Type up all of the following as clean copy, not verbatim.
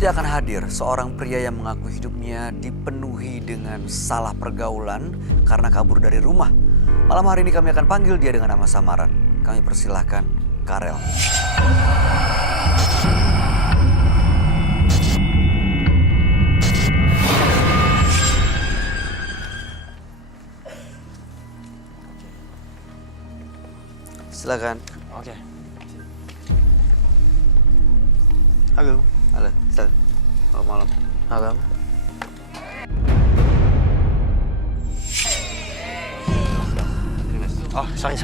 Nanti akan hadir seorang pria yang mengaku hidupnya dipenuhi dengan salah pergaulan karena kabur dari rumah. Malam hari ini kami akan panggil dia dengan nama samaran. Kami persilahkan Karel. Silakan. Oke. Halo. Halo, silakan. Selamat malam. Malam. Oh, sorry.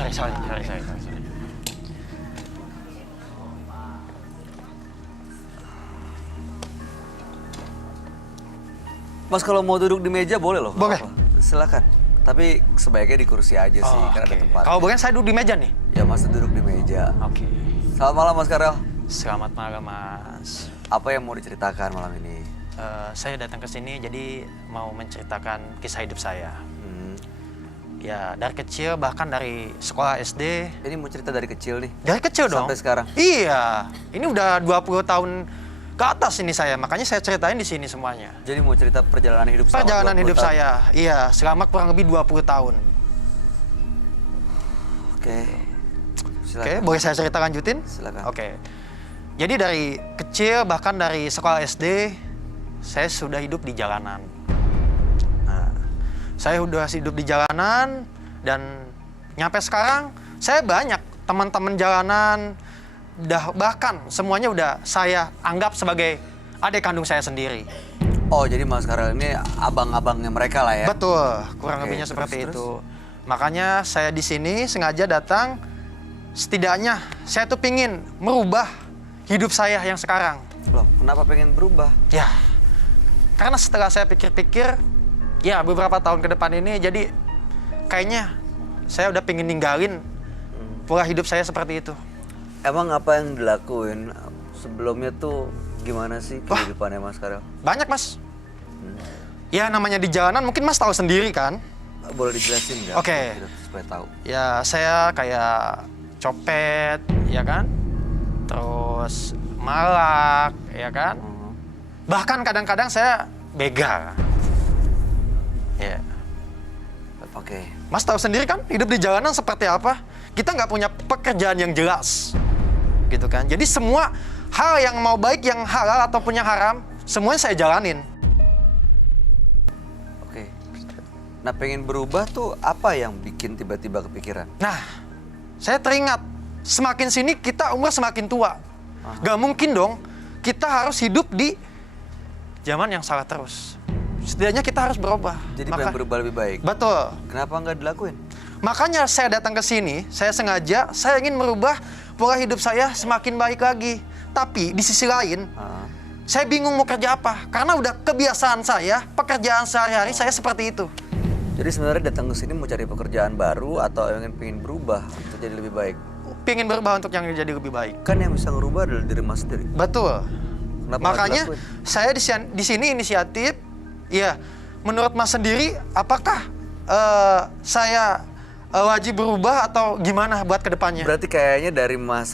Mas kalau mau duduk di meja boleh loh. Boleh. Silakan. Tapi sebaiknya di kursi aja sih, karena ada tempat. Kalau boleh saya duduk di meja nih. Ya Mas duduk di meja. Oke. Selamat malam Mas Karel. Selamat malam, Mas. Apa yang mau diceritakan malam ini? Saya datang ke sini jadi mau menceritakan kisah hidup saya. Ya, dari kecil, bahkan dari sekolah SD. Ini mau cerita dari kecil nih? Dari kecil dong. Sampai sekarang? Iya. Ini udah 20 tahun ke atas ini saya. Makanya saya ceritain di sini semuanya. Jadi mau cerita perjalanan hidup selama Perjalanan 20 hidup tahun? saya. Iya, selama kurang lebih 20 tahun. Oke. Silakan. Oke, boleh saya cerita lanjutin? Silakan. Oke. Jadi dari kecil, bahkan dari sekolah SD, saya sudah hidup di jalanan. Nah, saya udah hidup di jalanan dan nyampe sekarang saya banyak teman-teman jalanan, bahkan semuanya udah saya anggap sebagai adik kandung saya sendiri. Oh, jadi Mas Karel ini abang-abangnya mereka lah ya? Betul, kurang Oke, lebihnya terus, seperti terus? itu. Makanya saya di sini sengaja datang, setidaknya saya tuh pingin merubah hidup saya yang sekarang. Loh, kenapa pengen berubah? Ya, karena setelah saya pikir-pikir, ya beberapa tahun ke depan ini, jadi kayaknya saya udah pengen ninggalin pola hidup saya seperti itu. Emang apa yang dilakuin sebelumnya tuh gimana sih Wah. kehidupannya Mas Karel? Banyak, Mas. Ya, namanya di jalanan mungkin Mas tahu sendiri kan. Boleh dijelasin nggak? Oke. Supaya tahu. Ya, saya kayak copet, ya kan? Terus malak, ya kan? Bahkan kadang-kadang saya begal. Ya. Oke. Mas tahu sendiri kan hidup di jalanan seperti apa? Kita nggak punya pekerjaan yang jelas, gitu kan? Jadi semua hal yang mau baik, yang halal ataupun yang haram, semuanya saya jalanin. Oke. Nah, pengen berubah tuh apa yang bikin tiba-tiba kepikiran? Nah, saya teringat, semakin sini kita umur semakin tua. Gak mungkin dong kita harus hidup di zaman yang salah terus. Setidaknya kita harus berubah. Jadi pengen berubah lebih baik? Betul. Kenapa nggak dilakuin? Makanya saya datang ke sini, saya sengaja, saya ingin merubah pola hidup saya semakin baik lagi. Tapi di sisi lain, saya bingung mau kerja apa. Karena udah kebiasaan saya, pekerjaan sehari-hari saya seperti itu. Jadi sebenarnya datang ke sini mau cari pekerjaan baru atau pengen berubah untuk jadi lebih baik? Pengen berubah untuk yang jadi lebih baik. Kan yang bisa ngerubah adalah diri Mas sendiri. Betul. Kenapa Makanya nggak dilakuin? saya di sini inisiatif. Ya, menurut Mas sendiri, apakah saya wajib berubah atau gimana buat kedepannya? Berarti kayaknya dari Mas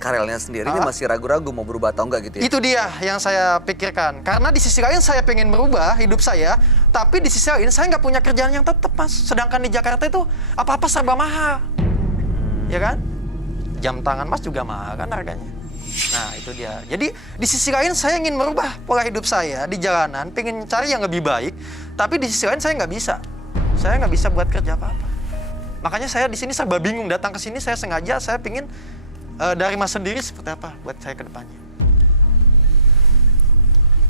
Karelnya sendiri ini masih ragu-ragu mau berubah atau enggak gitu ya? Itu dia yang saya pikirkan. Karena di sisi lain saya pengen merubah hidup saya, tapi di sisi lain saya nggak punya kerjaan yang tetap, Mas. Sedangkan di Jakarta itu apa-apa serba mahal. Ya kan? Jam tangan Mas juga mahal kan harganya. Nah, itu dia. Jadi di sisi lain saya ingin merubah pola hidup saya di jalanan, pengen cari yang lebih baik, tapi di sisi lain saya nggak bisa. Saya nggak bisa buat kerja apa-apa. Makanya saya di sini serba bingung. Datang ke sini saya sengaja, saya pengen dari Mas sendiri seperti apa buat saya ke depannya.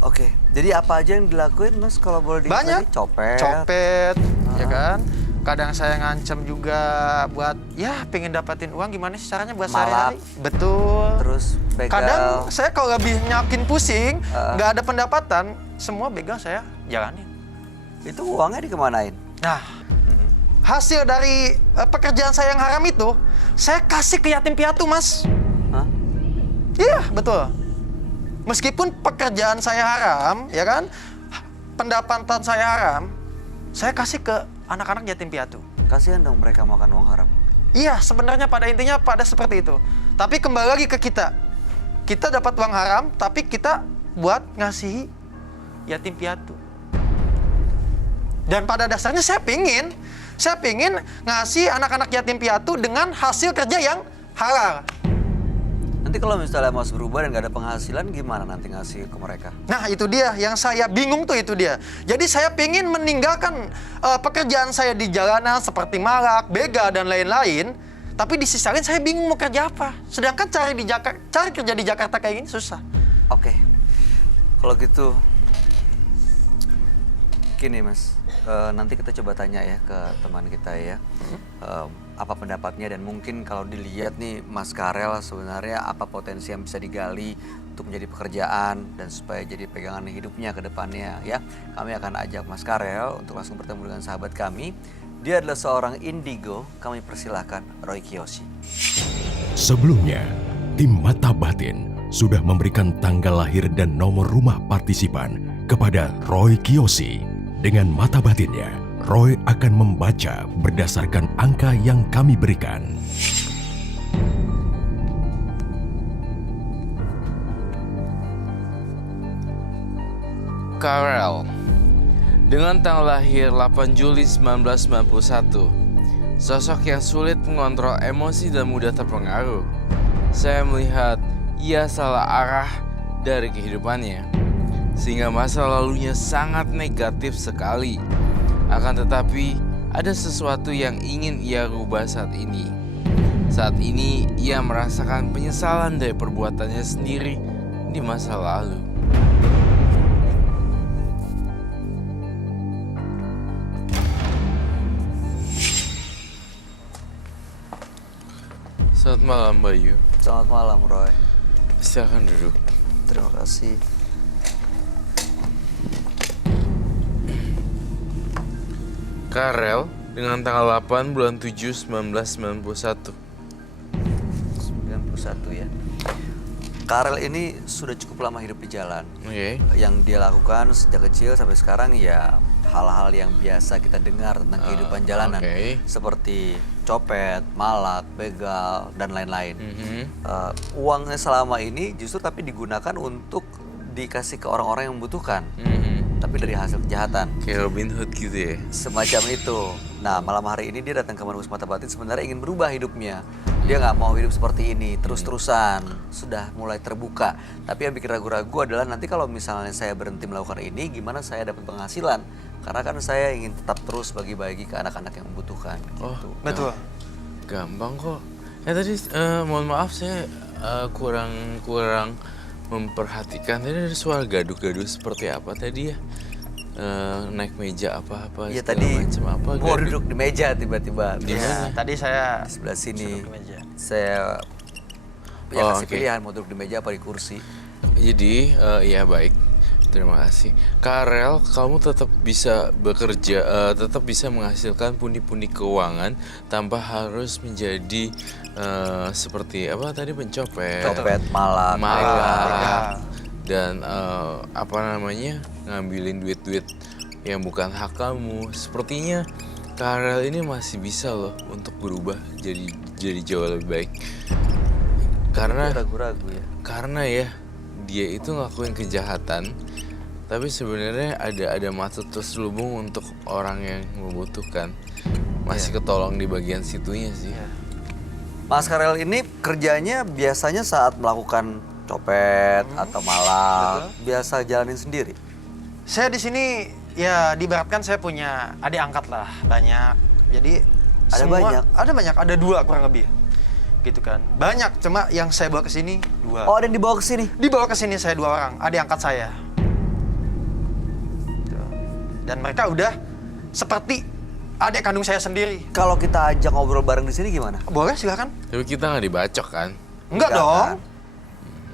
Oke, jadi apa aja yang dilakuin Mas kalau boleh diingat Banyak. tadi? Copet. Copet, ya kan? Kadang saya ngancem juga buat, ya pengen dapatin uang gimana sih caranya buat Malak. sehari-hari. Betul. Terus begal. Kadang saya kalau lebih nyakin pusing, nggak ada pendapatan, semua begal saya jalanin. Itu uangnya dikemanain? Nah, hasil dari pekerjaan saya yang haram itu, saya kasih ke yatim piatu, Mas. Hah? Iya, betul. Meskipun pekerjaan saya haram, ya kan, pendapatan saya haram, saya kasih ke anak-anak yatim piatu. Kasihan dong mereka makan uang haram. Iya, sebenarnya pada intinya pada seperti itu. Tapi kembali lagi ke kita. Kita dapat uang haram, tapi kita buat ngasihi yatim piatu. Dan pada dasarnya saya pingin ngasih anak-anak yatim piatu dengan hasil kerja yang halal. Nanti kalau misalnya Mas berubah dan gak ada penghasilan, gimana nanti ngasih ke mereka? Nah itu dia yang saya bingung tuh, itu dia. Jadi saya pingin meninggalkan pekerjaan saya di jalanan seperti malak, begal dan lain-lain. Tapi di sisi lain saya bingung mau kerja apa. Sedangkan cari kerja di Jakarta kayak gini susah. Oke, kalau gitu gini Mas, nanti kita coba tanya ya ke teman kita ya, apa pendapatnya, dan mungkin kalau dilihat nih Mas Karel sebenarnya apa potensi yang bisa digali untuk menjadi pekerjaan dan supaya jadi pegangan hidupnya ke depannya ya. Kami akan ajak Mas Karel untuk langsung bertemu dengan sahabat kami. Dia adalah seorang indigo. Kami persilahkan Roy Kiyoshi. Sebelumnya, tim Mata Batin sudah memberikan tanggal lahir dan nomor rumah partisipan kepada Roy Kiyoshi. Dengan mata batinnya, Roy akan membaca berdasarkan angka yang kami berikan. Karel, dengan tanggal lahir 8 Juli 1991, sosok yang sulit mengontrol emosi dan mudah terpengaruh. Saya melihat ia salah arah dari kehidupannya, sehingga masa lalunya sangat negatif sekali. Akan tetapi, ada sesuatu yang ingin ia rubah saat ini. Saat ini, ia merasakan penyesalan dari perbuatannya sendiri di masa lalu. Selamat malam, Bayu. Selamat malam Roy. Silakan duduk. Terima kasih. Karel, dengan tanggal 8 bulan 7 1991. 91 ya. Karel ini sudah cukup lama hidup di jalan. Oke. Yang dia lakukan sejak kecil sampai sekarang ya hal-hal yang biasa kita dengar tentang kehidupan jalanan. Seperti copet, malak, begal, dan lain-lain. Uangnya selama ini justru tapi digunakan untuk dikasih ke orang-orang yang membutuhkan. Tapi dari hasil kejahatan. Kayak Robin Hood gitu ya? Semacam itu. Nah, malam hari ini dia datang ke Manus Mata Batin sebenarnya ingin berubah hidupnya. Dia nggak mau hidup seperti ini, terus-terusan. Sudah mulai terbuka. Tapi yang bikin ragu-ragu adalah nanti kalau misalnya saya berhenti melakukan ini, gimana saya dapat penghasilan? Karena kan saya ingin tetap terus bagi-bagi ke anak-anak yang membutuhkan. Oh, gitu. Betul. Gampang kok. Tadi mohon maaf saya kurang memperhatikan. Tadi ada suara gaduh-gaduh seperti apa tadi ya? Naik meja apa-apa Iya segala tadi macam apa mau gaduh. duduk di meja tiba-tiba. Ya, tadi saya Di sebelah sini. duduk di meja. Saya Oh, kasih oke. pilihan mau duduk di meja apa di kursi. Jadi, ya baik. Terima kasih. Karel, kamu tetap bisa bekerja, tetap bisa menghasilkan pundi-pundi keuangan tanpa harus menjadi seperti apa tadi, pencopet, Copet, malak, malak, dan apa namanya, ngambilin duit-duit yang bukan hak kamu. Sepertinya Karel ini masih bisa loh untuk berubah jadi jauh lebih baik. Karena ragu-ragu ya. karena ya dia itu ngelakuin kejahatan, tapi sebenarnya ada maksud terselubung untuk orang yang membutuhkan. Masih ketolong di bagian situnya sih. Mas Karel ini kerjanya biasanya saat melakukan copet atau malak, biasa jalanin sendiri. Saya di sini ya diibaratkan saya punya adik angkat lah, banyak. Jadi Ada semua, banyak? Ada banyak, ada 2 kurang lebih. Gitu kan. Banyak, cuma yang saya bawa ke sini 2. Oh, ada yang dibawa ke sini. Dibawa ke sini saya 2 orang, adik angkat saya. Tuh. Dan mereka udah seperti adik kandung saya sendiri. Kalau kita ajak ngobrol bareng di sini gimana? Boleh, silakan. Tapi kita nggak dibacok kan? Enggak Enggak, dong. kan?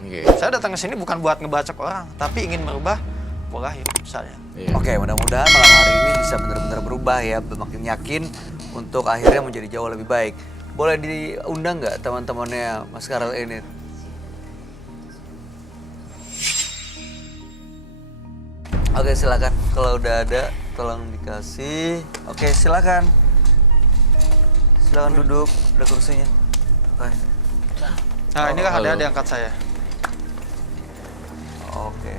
Oke. Saya datang ke sini bukan buat ngebacok orang, tapi ingin merubah pola hidup saya. Iya. Oke, mudah-mudahan malam hari ini bisa benar-benar berubah ya, makin yakin untuk akhirnya menjadi jauh lebih baik. Boleh diundang nggak teman-temannya Mas Karel ini? Oke, silakan. Kalau udah ada, tolong dikasih. Oke, silakan. Silakan duduk, ada kursinya. Oke. Nah, inilah halo. adik angkat saya. Oke.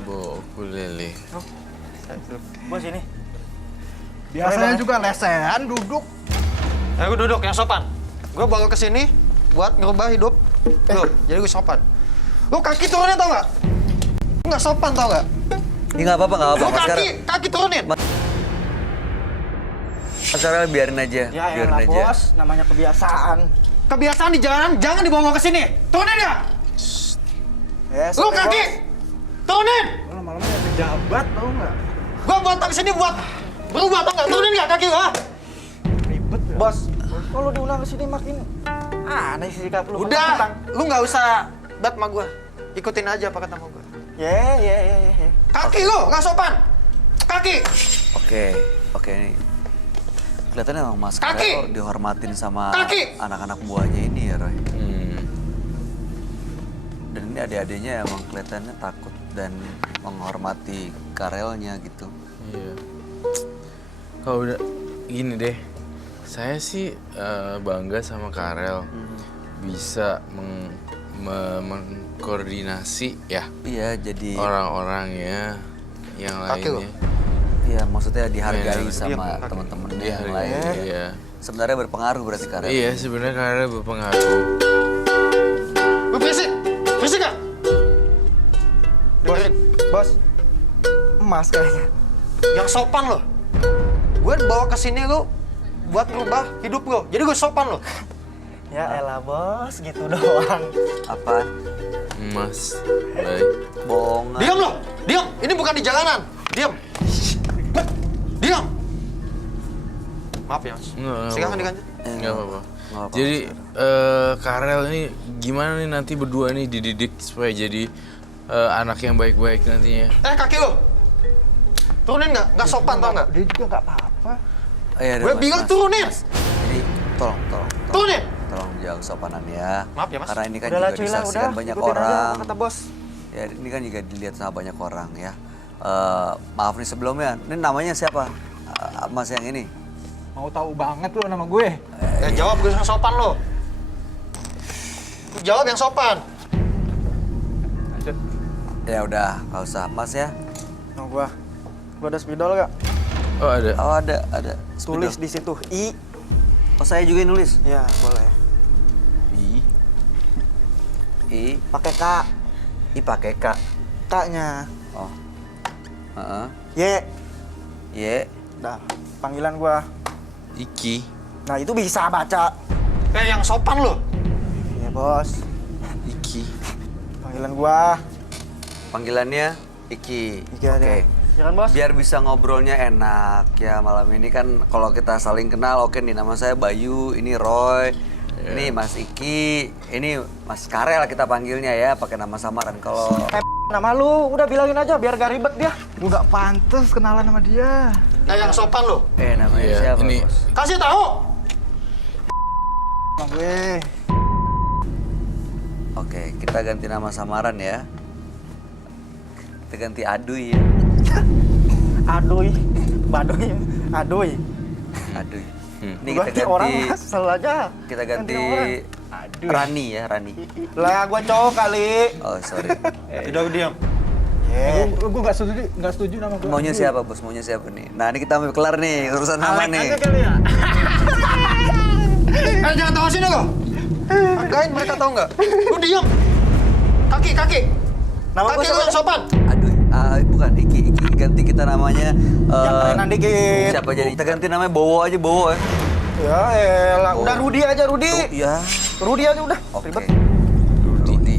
bawa ukulele. Bos ini. Biasanya juga lesehan duduk. Gue duduk yang sopan. Gue bawa ke sini buat ngerubah hidup lu. Jadi gue sopan. Lu kaki turunin tau nggak? Lu nggak sopan tau nggak? Ya nggak apa-apa, Lu Mas Karel. kaki turunin. Mas Karel biarin aja, Ya biarin elah aja. bos, namanya kebiasaan. Kebiasaan di jalanan jangan dibawa ke sini. Turunin nggak? Lu kaki turunin. Lama-lama ya pejabat tau nggak? Gua buat tak sini buat berubah tau nggak? Turunin nggak kaki gua? Ribet ya. Bos, kalau diundang ke sini makin aneh sih sikap lu. Udah, lu nggak usah bat sama gua. Ikutin aja apa kata sama gua. Ya. Kaki lu nggak sopan. Kaki. Oke ini. Kelihatannya emang Mas Kaki! Karel dihormatin sama Kaki! anak-anak buahnya ini ya, Roy. Hmm. Dan ini adik-adiknya emang kelihatannya takut dan menghormati Karelnya gitu. Iya. Kalau udah gini deh, saya sih bangga sama Karel bisa mengkoordinasi ya Iya, jadi orang-orangnya yang Kaki lo. lainnya. iya maksudnya dihargai Iya, sama iya. teman-temannya yang Dihargai, lain. iya. Sebenarnya berpengaruh berarti Karel. Iya, sebenarnya Karel berpengaruh. Lu berisik. Berisik nggak? Dengerin. Bos, emas kayaknya. Yang sopan lo. Gue bawa ke sini lu buat ngerubah hidup lo. Jadi gue sopan lo. Ya elah bos, gitu doang. Apaan? Emas, baik. Bohongan. Diam lo. Diam. Ini bukan di jalanan. Diam. Diam. Maaf ya, Mas. Nggak Silakan apa-apa. dilanjut. Nggak apa-apa. Nggak apa-apa, Jadi Karel ini gimana nih nanti berdua nih dididik supaya jadi anak yang baik-baik nantinya? Kaki lo. Turunin nggak? Nggak sopan tau nggak? Dia juga nggak apa-apa. Iya, Gue bilang turunin. Ini tolong. Turunin. Tolong jaga kesopanan ya. Maaf ya, Mas. Karena ini kan Udahlah juga cuy lah, disaksikan udah. banyak Ikutin aja orang. apa kata bos. Ya, ini kan juga dilihat sama banyak orang ya. Maaf nih sebelumnya, ini namanya siapa? Mas yang ini? Mau tahu banget lo nama gue. Ya jawab gue yang sopan lo. Jawab yang sopan. Lanjut. Ya udah, nggak usah. Mas ya? Nah gua ada spidol gak? Oh ada. Oh ada. Tulis Spidol. di situ I. Oh saya juga yang nulis. Ya boleh. I Pakai K. pakai K. K-nya. Oh. Heeh. Y. Y. Dah, panggilan gua. Iki. Nah itu bisa baca. Yang sopan lo. Iya bos. Iki. Panggilan gua. Panggilannya Iki. Iki aja. Oke. Ya kan bos? Biar bisa ngobrolnya enak ya malam ini kan kalau kita saling kenal oke nih nama saya Bayu, ini Roy, ini Mas Iki, ini Mas Karel kita panggilnya ya pakai nama samaran kalau Nama lu udah bilangin aja biar gak ribet dia. Gue gak pantas kenalan sama dia. Yang sopan lo. namanya Iya, siapa ini- Bos? Kasih tahu. Sama gue. Oke, kita ganti nama samaran ya. Kita ganti Aduy ya. Aduy. Baduy. Aduy. Aduy. Ini Gua kita ganti orang ganti mas, selalu aja. kita ganti orang. Aduh. Rani ya, Rani. Lah gua cowok kali. Oh, sorry. Udah diam. Gue gak setuju nama gue. Maunya siapa, Bos? Maunya siapa nih? Nah, ini kita mau kelar nih urusan nama nih. kali ya. Jangan tahu sini lo. Hargain mereka tahu nggak? Lu diam. Kaki. Nama gua Kaki lu yang sopan. Aduh, bukan Iki ganti kita namanya Yang kerenan dikit. siapa jadi? Kita ganti namanya Bowo aja, Bowo ya. Ya elah, udah Rudi aja Rudi. Ya. Rudi aja udah. Oke. Ribet. Rudi.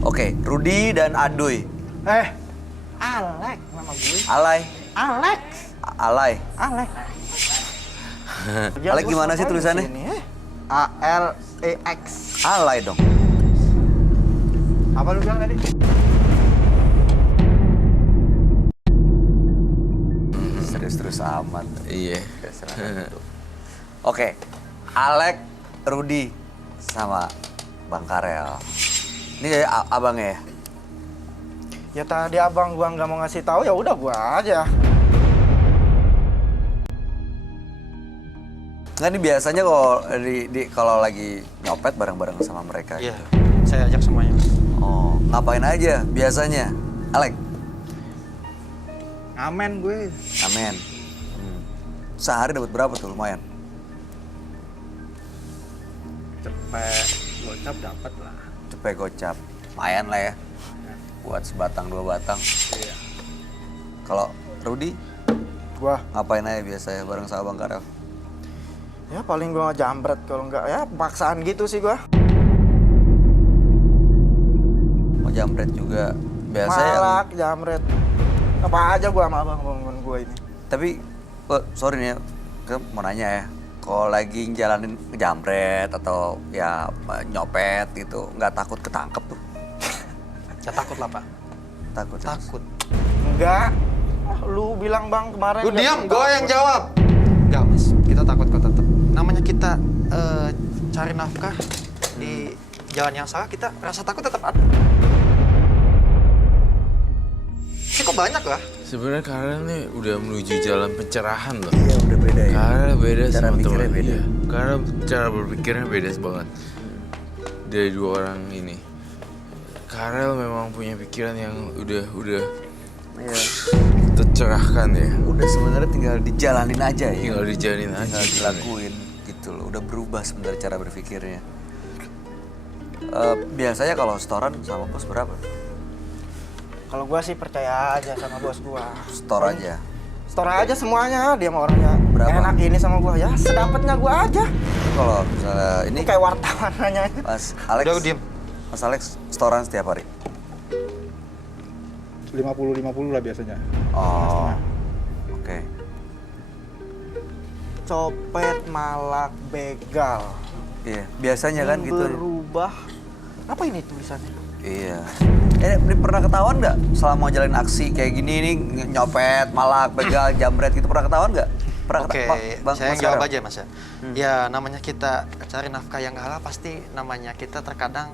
Oke, Rudi dan Aduy. Alek nama gue. Alay. Alek. Alay. Alek. Alek gimana sih tulisannya? A L E X. Alay dong. Apa lu bilang tadi? Serius-serius amat. Iya. Terserah itu. Oke. Alek, Rudi sama Bang Karel. Ini abangnya ya? Ya tadi abang gua nggak mau ngasih tahu ya udah gua aja. Nggak nih biasanya kalau lagi nyopet bareng-bareng sama mereka. Iya. Saya ajak semuanya. Oh, ngapain aja biasanya? Alek, Ngamen gue. amen. Sehari dapat berapa tuh? Lumayan. Cepet, gocap dapat lah. Cepet gocap. Lumayan lah ya. Buat sebatang 2 batang. Iya. Kalau Rudi, Gua ngapain aja biasa ya bareng sama Bang Karel? ya paling gua jambret, kalau enggak ya paksaan gitu sih gua. Mau jambret juga. Biasa ya. Malak, jambret. Apa aja gua sama abang gua ini. Tapi, sorry nih ya, mau nanya ya. Kalau lagi jalanin jambret atau ya nyopet gitu, nggak takut ketangkep tuh? Ya takut lah, Pak. Takut. ya? Takut. Enggak. Lu bilang Bang kemarin. Lu nggak diam, takut. gue yang jawab. Enggak, Mas. Kita takut kok tetap. Namanya kita cari nafkah di jalan yang salah, kita rasa takut tetap ada. Cukup banyak lah. Sebenarnya Karel nih udah menuju jalan pencerahan loh. Iya, udah beda ya. Karel beda Cara sama mikirnya teman. beda. Iya. Karel cara berpikirnya beda banget dari 2 orang ini. Karel memang punya pikiran yang udah Iya. tercerahkan ya. Udah sebenarnya tinggal dijalanin aja ya. Tinggal dijalanin aja. Tinggal dilakuin gitu loh. Udah berubah sebenarnya cara berpikirnya. Biasanya kalau setoran sama bos berapa? Kalau gua sih percaya aja sama bos gua. Store aja. Store aja semuanya, dia mau orangnya Berapa? enak ini sama gua. Ya sedapatnya gua aja. Itu kalau misalnya ini Ini kayak wartawan nanya. Mas Alex. Udah, diem. Mas Alex setoran setiap hari. 50-50 lah biasanya. Oh. Oke. Copet, malak, begal. Iya, biasanya kan gitu. Berubah. Apa ini tulisannya? Iya. Ini pernah ketahuan nggak selama jalan aksi kayak gini nih nyopet, malak, begal, jambret gitu pernah ketahuan nggak? Pernah Oke, Bang, saya Mas jawab Karel? aja, Mas ya. Ya, namanya kita cari nafkah yang halal, pasti namanya kita terkadang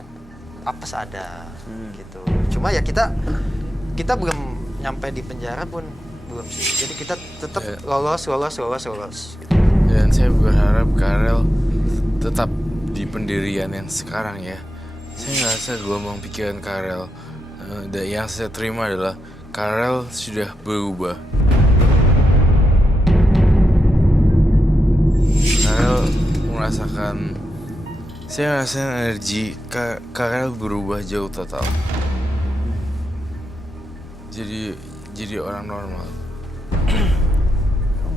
apes ada gitu. Cuma ya kita belum nyampe di penjara pun belum sih. Jadi kita tetap Ya. lolos. Gitu. Dan saya berharap Karel tetap di pendirian yang sekarang ya. Saya ngerasa gelombang pikiran Karel dan yang saya terima adalah Karel sudah berubah. Karel merasakan, saya ngerasain energi Karel berubah jauh total. Jadi orang normal.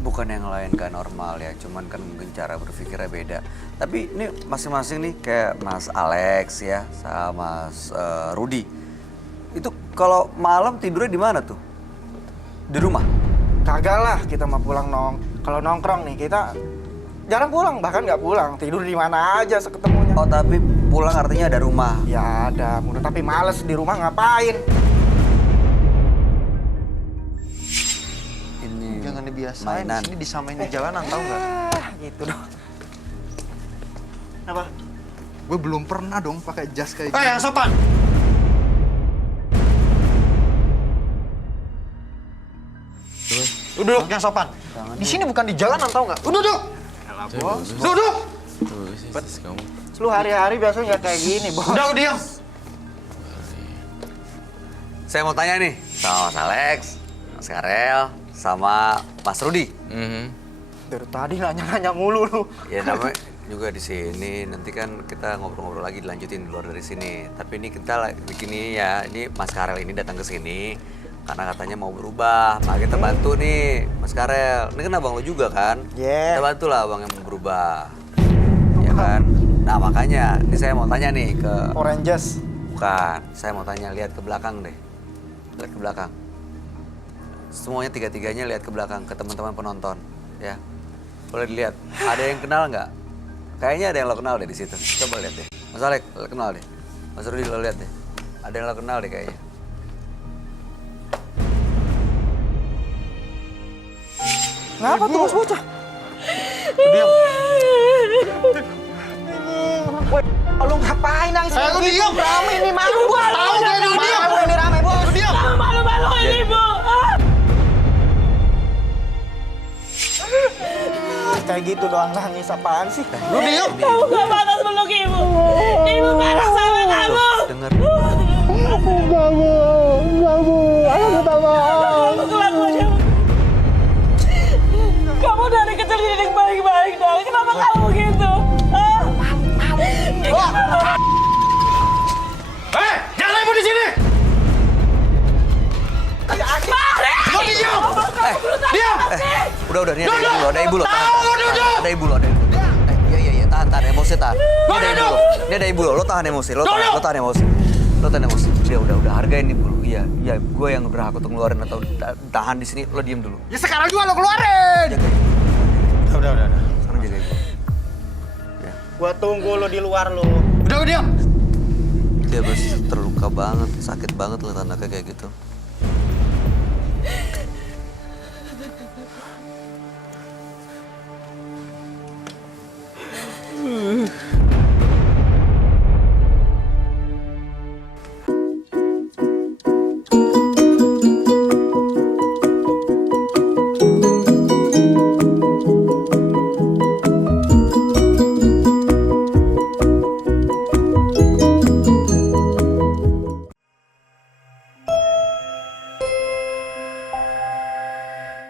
Bukan yang lain gak normal ya, cuman kan mungkin cara berpikirnya beda. Tapi ini masing-masing nih kayak Mas Alex ya, sama Mas Rudi. Itu kalau malam tidurnya di mana tuh? Di rumah? Kagak lah, kita mau pulang kalau nongkrong nih kita jarang pulang, bahkan nggak pulang, tidur di mana aja seketemunya. Oh tapi pulang artinya ada rumah. Ya ada, tapi males di rumah ngapain? Ini Jangan dibiasain, mainan. di sini disamain di jalanan, tahu nggak? Gitu dong. Apa? Gue belum pernah dong pakai jas kayak Eh, yang sopan! Duduk yang sopan. Di sini bukan di jalanan, tahu nggak? Duduk! Duduk! Tuh, sis, kamu. Lu hari-hari biasanya nggak kayak gini, bos. Udah, diam! Saya mau tanya nih sama Mas Alex, Mas Karel, sama Mas Rudi. Dari tadi nanya-nanya mulu lu. Ya namanya juga di sini. Nanti kan kita ngobrol-ngobrol lagi dilanjutin di luar dari sini. Tapi ini kita begini ya. Ini Mas Karel ini datang ke sini karena katanya mau berubah. Maka kita bantu nih Mas Karel. Ini kan abang lo juga kan? Yeah. Kita bantu lah abang yang mau berubah. Ya kan? Nah makanya ini saya mau tanya nih ke Oranges. Bukan, saya mau tanya, lihat ke belakang deh. Lihat ke belakang. Semuanya tiga-tiganya lihat ke belakang, ke teman-teman penonton. Ya, boleh dilihat. Ada yang kenal nggak? Kayaknya ada yang lo kenal deh di situ. Coba lihat deh. Mas Alek, lo kenal deh. Mas Rudi lo lihat deh. Ada yang lo kenal deh kayaknya. Ngapa tuh bos bocah? Diam! Woi, lu ngapain nangis? Lu diam! Rame ini malu gua. Tahu kan lu diam! Malu ini rame, bos. Lu diam! Malu-maluin ibu. Kayak gitu doang nangis apaan sih? Lu diam! Kamu gak pantas meluk ibu. Ibu marah sama kamu. Dengar. Kamu dari kecil dididik baik-baik dong. Kenapa kamu gitu? Jangan ribut di sini! Diam! Udah, ini ada ibu lo, ada ibu lo. Iya, tahan, emosi tahan. Ini ada ibu lo, lo tahan emosi, lo tahan emosi. Udah, hargain ibu lo. Iya, gue yang berhak untuk ngeluarin atau tahan di sini, lo diem dulu. Ya sekarang juga lo keluarin. Jaga ibu. Udah. Sekarang jaga ibu. Ya. Gua tunggu lo di luar lo. Udah, diam! Dia pasti terluka banget, sakit banget lihat anaknya kayak gitu.